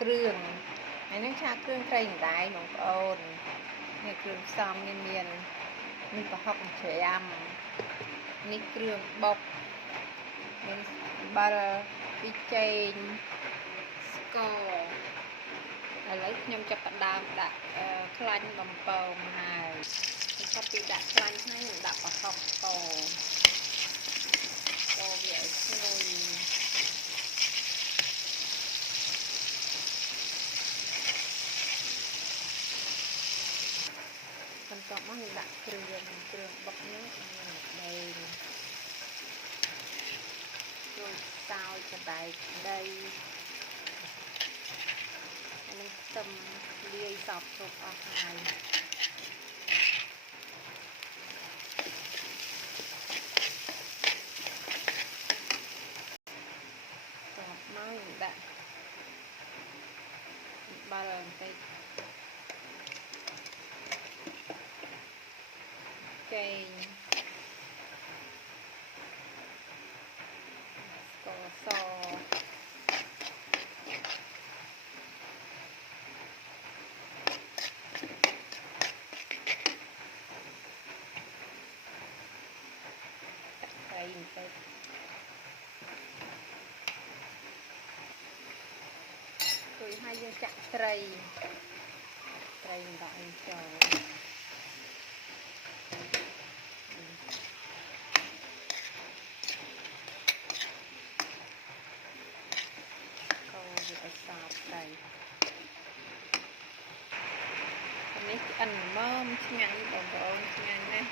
គ្រឿងហើយនឹងឆាគ្រឿងត្រីម្ដាយបងប្អូននេះគ្រឿងផ្សំមាននេះប្រហុកច្រាមនេះគ្រឿងបុកមានអំបិលពីចេងស្ករឥឡូវខ្ញុំចាប់ផ្ដើមដាក់ខ្លាញ់បំពងហើយបន្ទាប់ពីដាក់ខ្លាញ់ហើយខ្ញុំដាក់ប្រហុកស្ករវាឲ្យឈ្ងុយបន្ទាប់មកខ្ញុំដាក់គ្រឿងបុកនេះមានម្ទេសក្រូចសើចសណ្តែកដីហើយនឹងខ្ទឹមលាយសពគ្រប់អស់ហើយចាប់មកដាក់បាល់បន្តិចចេងស្ករសត្រីបន្តិចរួចហើយយើងចាក់ត្រីម្ដងចូលវាឲ្យសោកត្រីនេះឆ្អិនល្មមឆ្ងាញ់បងប្អូនឆ្ងាញ់ណាស់